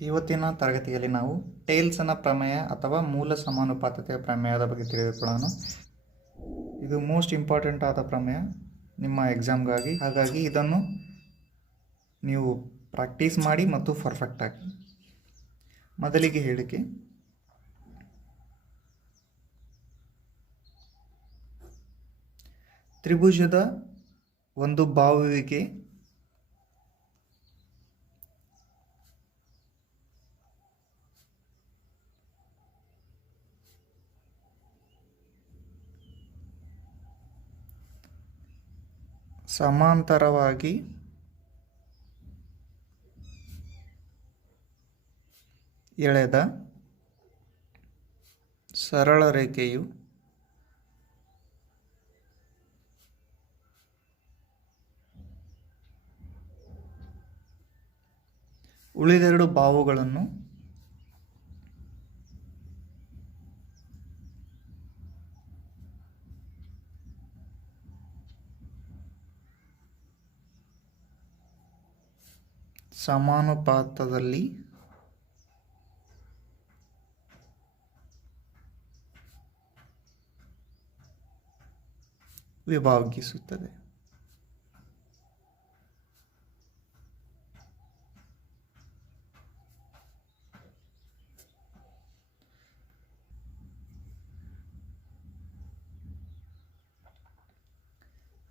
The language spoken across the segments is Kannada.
ಇವತ್ತಿನ ತರಗತಿಯಲ್ಲಿ ನಾವು ಟೇಲ್ಸನ ಪ್ರಮೇಯ ಅಥವಾ ಮೂಲ ಸಮಾನುಪಾತತೆಯ ಪ್ರಮೇಯದ ಬಗ್ಗೆ ತಿಳಿದುಕೊಳ್ಳೋಣ. ಇದು ಮೋಸ್ಟ್ ಇಂಪಾರ್ಟೆಂಟ್ ಆದ ಪ್ರಮೇಯ ನಿಮ್ಮ ಎಕ್ಸಾಮ್ಗಾಗಿ. ಹಾಗಾಗಿ ಇದನ್ನು ನೀವು ಪ್ರಾಕ್ಟೀಸ್ ಮಾಡಿ ಮತ್ತು ಪರ್ಫೆಕ್ಟ್ ಆಗಿ. ಮೊದಲಿಗೆ ಹೇಳಿಕೆ: ತ್ರಿಭುಜದ ಒಂದು ಬಾಹುವಿಗೆ ಸಮಾಂತರವಾಗಿ ಎಳೆದ ಸರಳ ರೇಖೆಯು ಉಳಿದೆರಡು ಬಾಹುಗಳನ್ನು ಸಮಾನುಪಾತದಲ್ಲಿ ವಿಭಾಗಿಸುತ್ತದೆ.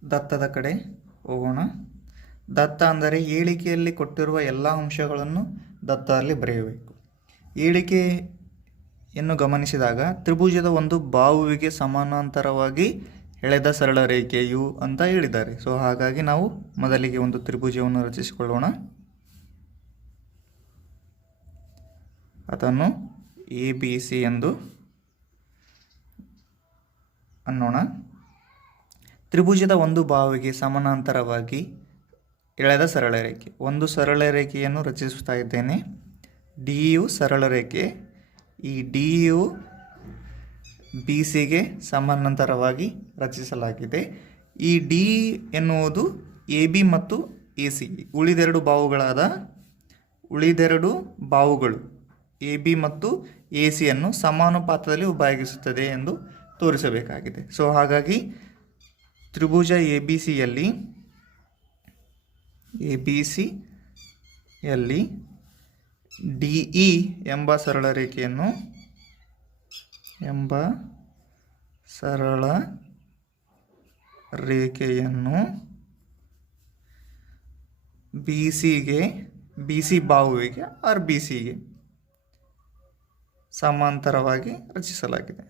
ದತ್ತದ ಕಡೆ ಹೋಗೋಣ. ದತ್ತ ಅಂದರೆ ಹೇಳಿಕೆಯಲ್ಲಿ ಕೊಟ್ಟಿರುವ ಎಲ್ಲ ಅಂಶಗಳನ್ನು ದತ್ತದಲ್ಲಿ ಬರೆಯಬೇಕು. ಹೇಳಿಕೆಯನ್ನು ಗಮನಿಸಿದಾಗ ತ್ರಿಭುಜದ ಒಂದು ಬಾಹುವಿಗೆ ಸಮಾನಾಂತರವಾಗಿ ಎಳೆದ ಸರಳ ರೇಖೆಯು ಅಂತ ಹೇಳಿದ್ದಾರೆ. ಸೊ ಹಾಗಾಗಿ ನಾವು ಮೊದಲಿಗೆ ಒಂದು ತ್ರಿಭುಜವನ್ನು ರಚಿಸಿಕೊಳ್ಳೋಣ. ಅದನ್ನು ABC ಎಂದು ಅನ್ನೋಣ. ತ್ರಿಭುಜದ ಒಂದು ಬಾಹುವಿಗೆ ಸಮಾನಾಂತರವಾಗಿ ಎಳೆದ ಸರಳ ರೇಖೆ. ಒಂದು ಸರಳ ರೇಖೆಯನ್ನು ರಚಿಸುತ್ತಾ ಇದ್ದೇನೆ. DU ಸರಳ ರೇಖೆ. ಈ DU BCಗೆ ಸಮಾನಾಂತರವಾಗಿ ರಚಿಸಲಾಗಿದೆ. ಈ D ಎನ್ನುವುದು AB ಮತ್ತು AC ಉಳಿದೆರಡು ಬಾಹುಗಳು AB ಮತ್ತು ACಯನ್ನು ಸಮಾನುಪಾತದಲ್ಲಿ ವಿಭಾಗಿಸುತ್ತದೆ ಎಂದು ತೋರಿಸಬೇಕಾಗಿದೆ. ಸೊ ಹಾಗಾಗಿ ತ್ರಿಭುಜ ABCಯಲ್ಲಿ DE ಎಂಬ ಸರಳ ರೇಖೆಯನ್ನು BC ಬಾಹುವಿಗೆ BCಗೆ ಸಮಾಂತರವಾಗಿ ರಚಿಸಲಾಗಿದೆ,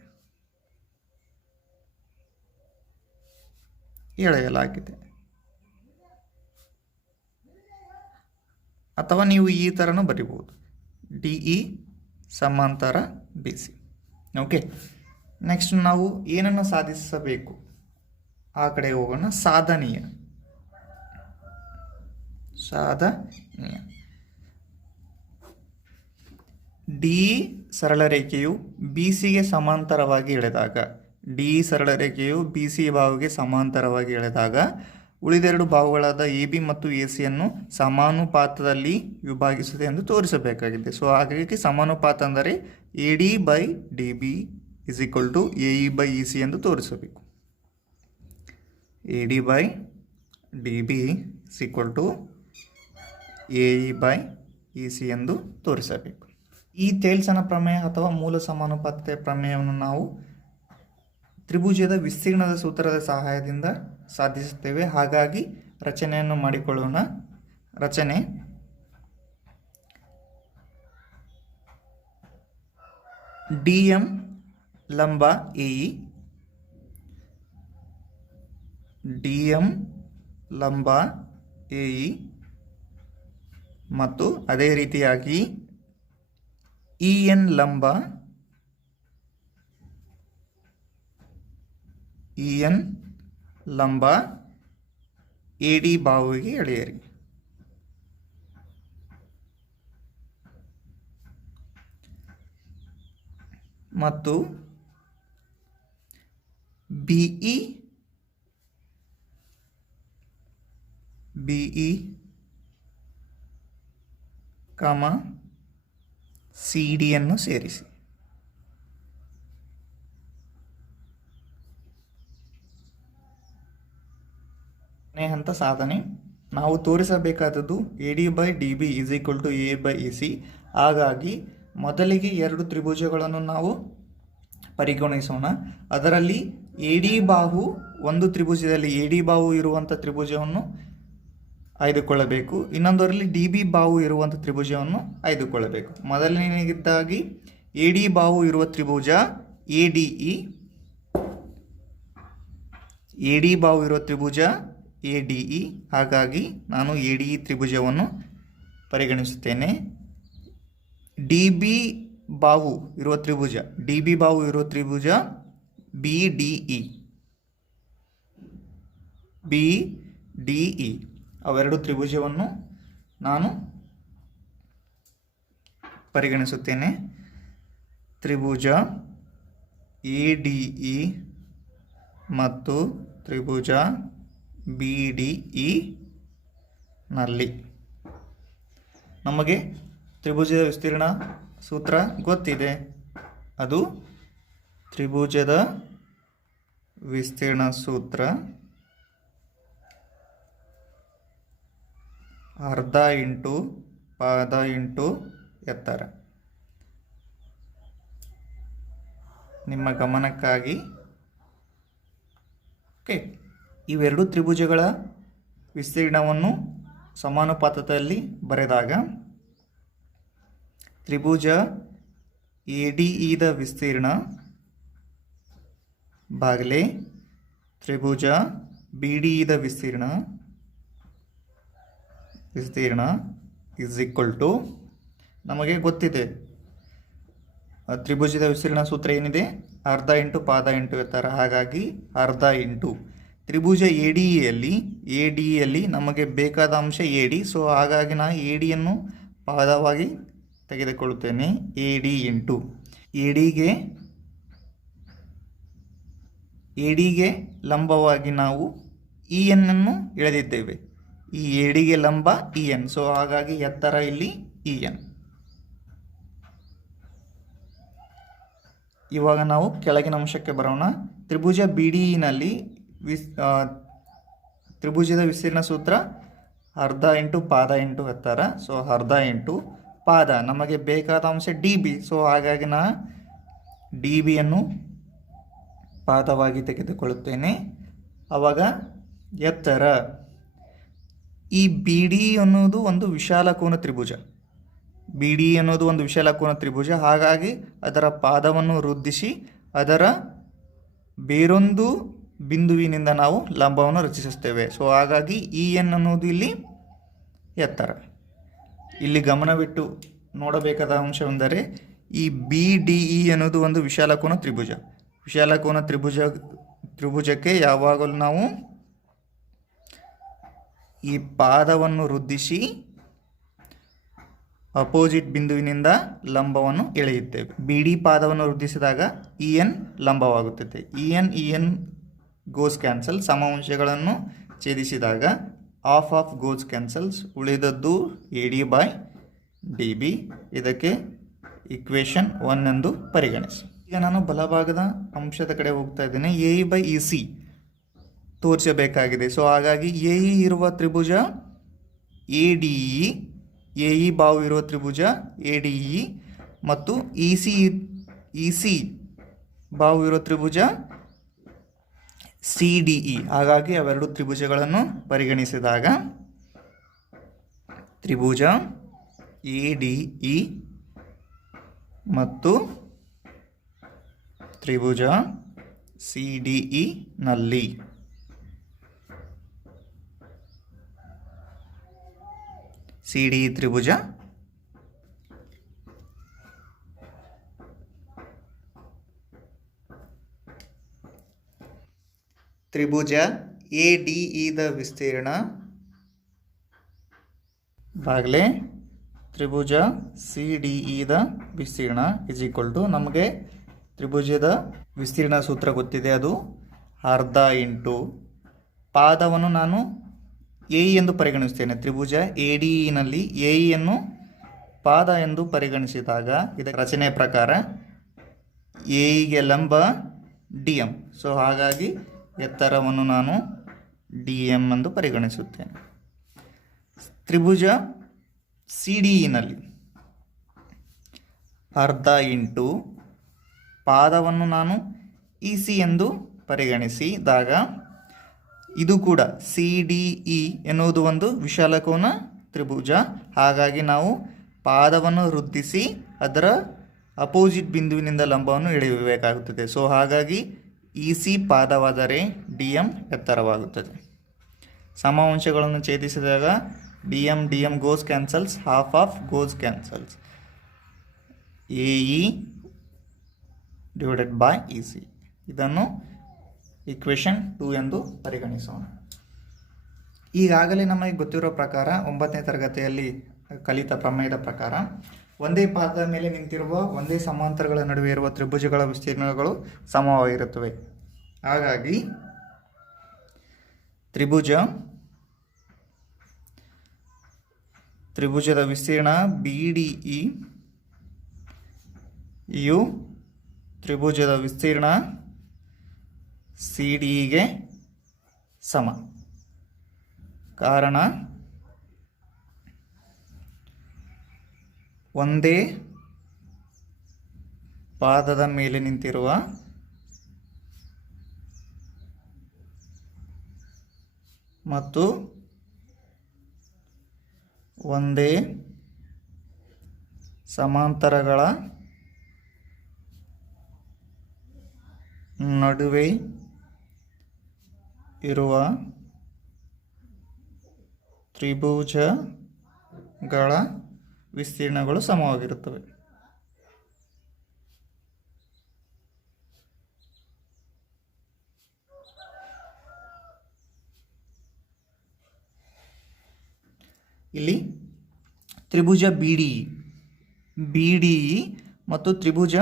ಎಳೆಯಲಾಗಿದೆ. ಅಥವಾ ನೀವು ಈ ಥರನೂ ಬರಿಬೋದು, DE ಸಮಾಂತರ BC. ಓಕೆ, ನೆಕ್ಸ್ಟ್ ನಾವು ಏನನ್ನು ಸಾಧಿಸಬೇಕು ಆ ಕಡೆ ಹೋಗೋಣ. ಸಾಧನೀಯ DE ಸರಳ ರೇಖೆಯು BCಗೆ ಸಮಾಂತರವಾಗಿ ಎಳೆದಾಗ, DE ಸರಳ ರೇಖೆಯು BC ಬಾಹುವಿಗೆ ಸಮಾಂತರವಾಗಿ ಎಳೆದಾಗ ಉಳಿದೆರಡು ಬಾಹುಗಳಾದ AB ಮತ್ತು ACಯನ್ನು ಸಮಾನುಪಾತದಲ್ಲಿ ವಿಭಾಗಿಸುತ್ತದೆ ಎಂದು ತೋರಿಸಬೇಕಾಗಿದೆ. ಸೊ ಹಾಗಾಗಿ ಸಮಾನುಪಾತ ಅಂದರೆ AD/DB = AE/EC ಎಂದು ತೋರಿಸಬೇಕು. AD/DB = AE/EC ಎಂದು ತೋರಿಸಬೇಕು. ಈ ಟೇಲ್ಸನ ಪ್ರಮೇಯ ಅಥವಾ ಮೂಲ ಸಮಾನುಪಾತತೆಯ ಪ್ರಮೇಯವನ್ನು ನಾವು ತ್ರಿಭುಜದ ವಿಸ್ತೀರ್ಣದ ಸೂತ್ರದ ಸಹಾಯದಿಂದ ಸಾಧಿಸುತ್ತೇವೆ. ಹಾಗಾಗಿ ರಚನೆಯನ್ನು ಮಾಡಿಕೊಳ್ಳೋಣ. ರಚನೆ: DM ಲಂಬ AE, ಮತ್ತು ಅದೇ ರೀತಿಯಾಗಿ EN ಲಂಬ AD ಬಾಹುವಿಗೆ ಎಳೆಯಿರಿ. ಮತ್ತು BE ಸಿ ಡಿಯನ್ನು ಸೇರಿಸಿ. ಹಂತ ಸಾಧನೆ. ನಾವು ತೋರಿಸಬೇಕಾದದ್ದು AD/DB = AA/AC. ಹಾಗಾಗಿ ಮೊದಲಿಗೆ 2 ತ್ರಿಭುಜಗಳನ್ನು ನಾವು ಪರಿಗಣಿಸೋಣ. ಅದರಲ್ಲಿ AD ಬಾಹು, ಒಂದು ತ್ರಿಭುಜದಲ್ಲಿ AD ಬಾಹು ಇರುವಂಥ ತ್ರಿಭುಜವನ್ನು ಆಯ್ದುಕೊಳ್ಳಬೇಕು, ಇನ್ನೊಂದರಲ್ಲಿ DB ಬಾಹು ಇರುವಂಥ ತ್ರಿಭುಜವನ್ನು ಆಯ್ದುಕೊಳ್ಳಬೇಕು. ಮೊದಲನೇದಾಗಿ AD ಬಾಹು ಇರುವ ತ್ರಿಭುಜ ADE, AD ಬಾಹು ಇರುವ ತ್ರಿಭುಜ ADE. ಹಾಗಾಗಿ ನಾನು ADE ತ್ರಿಭುಜವನ್ನು ಪರಿಗಣಿಸುತ್ತೇನೆ. DB ಬಾಹು ಇರುವ ತ್ರಿಭುಜ BDE. ಅವೆರಡು ತ್ರಿಭುಜವನ್ನು ನಾನು ಪರಿಗಣಿಸುತ್ತೇನೆ. ತ್ರಿಭುಜ ADE ಮತ್ತು ತ್ರಿಭುಜ BDE ನಲ್ಲಿ ನಮಗೆ ತ್ರಿಭುಜದ ವಿಸ್ತೀರ್ಣ ಸೂತ್ರ ಗೊತ್ತಿದೆ. ಅದು ತ್ರಿಭುಜದ ವಿಸ್ತೀರ್ಣ ಸೂತ್ರ ಅರ್ಧ ಇಂಟು ಪಾದ ಇಂಟು ಎತ್ತರ. ನಿಮ್ಮ ಗಮನಕ್ಕಾಗಿ ಇವೆರಡು ತ್ರಿಭುಜಗಳ ವಿಸ್ತೀರ್ಣವನ್ನು ಸಮಾನುಪಾತದಲ್ಲಿ ಬರೆದಾಗ ತ್ರಿಭುಜ ADEದ ವಿಸ್ತೀರ್ಣ ಬಾಗಿಲೆ ತ್ರಿಭುಜ BDEದ ವಿಸ್ತೀರ್ಣ = ನಮಗೆ ಗೊತ್ತಿದೆ ತ್ರಿಭುಜದ ವಿಸ್ತೀರ್ಣ ಸೂತ್ರ ಏನಿದೆ, ಅರ್ಧ ಇಂಟು ಪಾದ ಇಂಟು ಎತ್ತರ. ಹಾಗಾಗಿ ಅರ್ಧ ಇಂಟು ತ್ರಿಭುಜ ADEಯಲ್ಲಿ ನಮಗೆ ಬೇಕಾದ ಅಂಶ AD. ಸೊ ಹಾಗಾಗಿ ನಾನು ADಯನ್ನು ಪಾದವಾಗಿ ತೆಗೆದುಕೊಳ್ಳುತ್ತೇನೆ. AD ಇಂಟು ADಗೆ ಲಂಬವಾಗಿ ನಾವು EN ಅನ್ನು ಎಳೆದಿದ್ದೇವೆ. ಈ ADಗೆ ಲಂಬ EN. ಸೊ ಹಾಗಾಗಿ ಎತ್ತರ ಇಲ್ಲಿ EN. ಇವಾಗ ನಾವು ಕೆಳಗಿನ ಅಂಶಕ್ಕೆ ಬರೋಣ. ತ್ರಿಭುಜ BDEನಲ್ಲಿ ತ್ರಿಭುಜದ ವಿಸ್ತೀರ್ಣ ಸೂತ್ರ ಅರ್ಧ ಇಂಟು ಪಾದ ಇಂಟು ಎತ್ತರ. ಸೊ ಅರ್ಧ ಇಂಟು ಪಾದ, ನಮಗೆ ಬೇಕಾದ ಅಂಶ DB. ಸೊ ಹಾಗಾಗಿ ನಾನು DBಯನ್ನು ಪಾದವಾಗಿ ತೆಗೆದುಕೊಳ್ಳುತ್ತೇನೆ. ಆವಾಗ ಎತ್ತರ, ಈ BD ಅನ್ನೋದು ಒಂದು ವಿಶಾಲ ಕೋನ ತ್ರಿಭುಜ. ಹಾಗಾಗಿ ಅದರ ಪಾದವನ್ನು ವೃದ್ಧಿಸಿ ಅದರ ಬೇರೊಂದು ಬಿಂದುವಿನಿಂದ ನಾವು ಲಂಬವನ್ನು ರಚಿಸುತ್ತೇವೆ. ಸೊ ಹಾಗಾಗಿ EN ಅನ್ನೋದು ಇಲ್ಲಿ ಎತ್ತರ. ಇಲ್ಲಿ ಗಮನವಿಟ್ಟು ನೋಡಬೇಕಾದ ಅಂಶವೆಂದರೆ ಈ BDE ಅನ್ನೋದು ಒಂದು ವಿಶಾಲ ಕೋನ ತ್ರಿಭುಜಕ್ಕೆ ಯಾವಾಗಲೂ ನಾವು ಈ ಪಾದವನ್ನು ವೃದ್ಧಿಸಿ ಅಪೋಸಿಟ್ ಬಿಂದುವಿನಿಂದ ಲಂಬವನ್ನು ಎಳೆಯುತ್ತೇವೆ. BD ಪಾದವನ್ನು ವೃದ್ಧಿಸಿದಾಗ EN ಲಂಬವಾಗುತ್ತದೆ. EN goes cancel. ಸಮ ಅಂಶಗಳನ್ನು ಛೇದಿಸಿದಾಗ ಆಫ್ ಗೋಸ್ ಕ್ಯಾನ್ಸಲ್ಸ್. ಉಳಿದದ್ದು AD/DB. ಇದಕ್ಕೆ ಇಕ್ವೇಷನ್ 1 ಎಂದು ಪರಿಗಣಿಸಿ. ಈಗ ನಾನು ಬಲಭಾಗದ ಅಂಶದ ಕಡೆ ಹೋಗ್ತಾ ಇದ್ದೇನೆ. AE/EC ತೋರಿಸಬೇಕಾಗಿದೆ. ಸೊ ಹಾಗಾಗಿ AE ಇರುವ ತ್ರಿಭುಜ ADE, AE ಬಾಹು ಇರುವ ತ್ರಿಭುಜ ADE ಮತ್ತು EC ಬಾಹು ಇರುವ ತ್ರಿಭುಜ CDE. ಹಾಗಾಗಿ ಅವೆರಡು ತ್ರಿಭುಜಗಳನ್ನು ಪರಿಗಣಿಸಿದಾಗ ತ್ರಿಭುಜ ADE ಮತ್ತು ತ್ರಿಭುಜ CDE ನಲ್ಲಿ CDE ತ್ರಿಭುಜ ADEದ ವಿಸ್ತೀರ್ಣ ಬಾಗಿಲೆ ತ್ರಿಭುಜ CDEದ ವಿಸ್ತೀರ್ಣ = ನಮಗೆ ತ್ರಿಭುಜದ ವಿಸ್ತೀರ್ಣ ಸೂತ್ರ ಗೊತ್ತಿದೆ. ಅದು ಅರ್ಧ ಇಂಟು ಪಾದವನ್ನು ನಾನು AE ಎಂದು ಪರಿಗಣಿಸ್ತೇನೆ. ತ್ರಿಭುಜ ADEನಲ್ಲಿ AEಯನ್ನು ಪಾದ ಎಂದು ಪರಿಗಣಿಸಿದಾಗ ಇದರ ರಚನೆ ಪ್ರಕಾರ ಎಗೆ ಲಂಬ DM. ಸೊ ಹಾಗಾಗಿ ಎತ್ತರವನ್ನು ನಾನು DM ಎಂದು ಪರಿಗಣಿಸುತ್ತೇನೆ. ತ್ರಿಭುಜ CDEನಲ್ಲಿ ಅರ್ಧ ಇಂಟು ಪಾದವನ್ನು ನಾನು EC ಎಂದು ಪರಿಗಣಿಸಿದಾಗ ಇದು ಕೂಡ CDE ಎನ್ನುವುದು ಒಂದು ವಿಶಾಲಕೋನ ತ್ರಿಭುಜ. ಹಾಗಾಗಿ ನಾವು ಪಾದವನ್ನು ವೃದ್ಧಿಸಿ ಅದರ ಅಪೋಸಿಟ್ ಬಿಂದುವಿನಿಂದ ಲಂಬವನ್ನು ಎಳೆಯಬೇಕಾಗುತ್ತದೆ. ಸೊ ಹಾಗಾಗಿ EC ಪಾದವಾದರೆ DM ಎತ್ತರವಾಗುತ್ತದೆ. ಸಮಾಂಶಗಳನ್ನು ಛೇದಿಸಿದಾಗ DM goes cancels, half of goes cancels. AE divided by EC. ಇದನ್ನು ಇಕ್ವೇಷನ್ 2 ಎಂದು ಪರಿಗಣಿಸೋಣ. ಈಗಾಗಲೇ ನಮಗೆ ಗೊತ್ತಿರೋ ಪ್ರಕಾರ 9ನೇ ತರಗತಿಯಲ್ಲಿ ಕಲಿತ ಪ್ರಮೇಯದ ಪ್ರಕಾರ ಒಂದೇ ಪಾದದ ಮೇಲೆ ನಿಂತಿರುವ ಒಂದೇ ಸಮಾಂತರಗಳ ನಡುವೆ ಇರುವ ತ್ರಿಭುಜಗಳ ವಿಸ್ತೀರ್ಣಗಳು ಸಮವಾಗಿರುತ್ತವೆ. ಹಾಗಾಗಿ ತ್ರಿಭುಜದ ವಿಸ್ತೀರ್ಣ BDE ಯು ತ್ರಿಭುಜದ ವಿಸ್ತೀರ್ಣ CDEಗೆ ಸಮ. ಕಾರಣ ಒಂದೇ ಪಾದದ ಮೇಲೆ ನಿಂತಿರುವ ಮತ್ತು ಒಂದೇ ಸಮಾಂತರಗಳ ನಡುವೆ ಇರುವ ತ್ರಿಭುಜಗಳ ವಿಸ್ತೀರ್ಣಗಳು ಸಮವಾಗಿರುತ್ತವೆ. ಇಲ್ಲಿ ತ್ರಿಭುಜ BDE ಮತ್ತು ತ್ರಿಭುಜ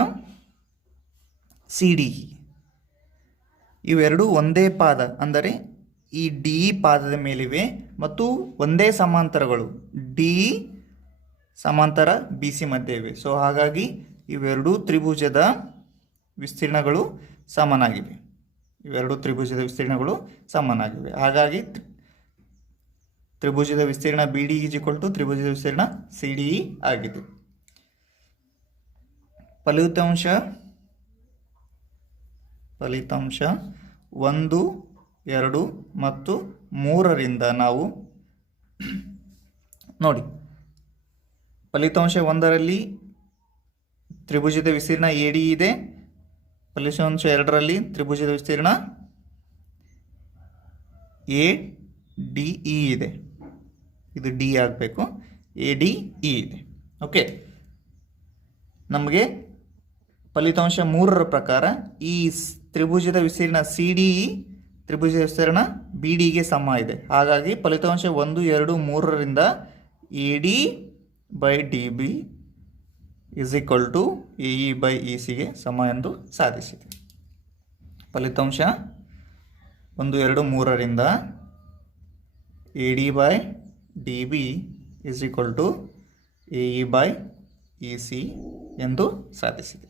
CDE ಇವೆರಡು ಒಂದೇ ಪಾದ ಅಂದರೆ ಈ DE ಪಾದದ ಮೇಲಿವೆ ಮತ್ತು ಒಂದೇ ಸಮಾಂತರಗಳು DE ಸಮಾಂತರ BC ಮಧ್ಯೆ ಇವೆ. ಸೊ ಹಾಗಾಗಿ ಇವೆರಡೂ ತ್ರಿಭುಜದ ವಿಸ್ತೀರ್ಣಗಳು ಸಮನಾಗಿವೆ. ಹಾಗಾಗಿ ತ್ರಿಭುಜದ ವಿಸ್ತೀರ್ಣ BDE = ತ್ರಿಭುಜದ ವಿಸ್ತೀರ್ಣ CDE ಆಗಿದೆ. ಫಲಿತಾಂಶ 1, 2 ಮತ್ತು 3ರಿಂದ ನಾವು ನೋಡಿ, ಫಲಿತಾಂಶ 1ರಲ್ಲಿ ತ್ರಿಭುಜದ ವಿಸ್ತೀರ್ಣ AD ಇದೆ. ಫಲಿತಾಂಶ 2ರಲ್ಲಿ ತ್ರಿಭುಜದ ವಿಸ್ತೀರ್ಣ ADE ಇದೆ. ಇದು D ಆಗಬೇಕು, ADE ಇದೆ. ಓಕೆ, ನಮಗೆ ಫಲಿತಾಂಶ 3ರ ಪ್ರಕಾರ ಈ ತ್ರಿಭುಜದ ವಿಸ್ತೀರ್ಣ CDE ತ್ರಿಭುಜದ ವಿಸ್ತೀರ್ಣ BDಗೆ ಸಮ ಇದೆ. ಹಾಗಾಗಿ ಫಲಿತಾಂಶ 1, 2, 3ರಿಂದ AD/DB = AE/ECಗೆ ಸಮ ಎಂದು ಸಾಧಿಸಿದೆ. ಫಲಿತಾಂಶ 1, 2, 3ರಿಂದ AD/DB = AE/EC ಎಂದು ಸಾಧಿಸಿದೆ.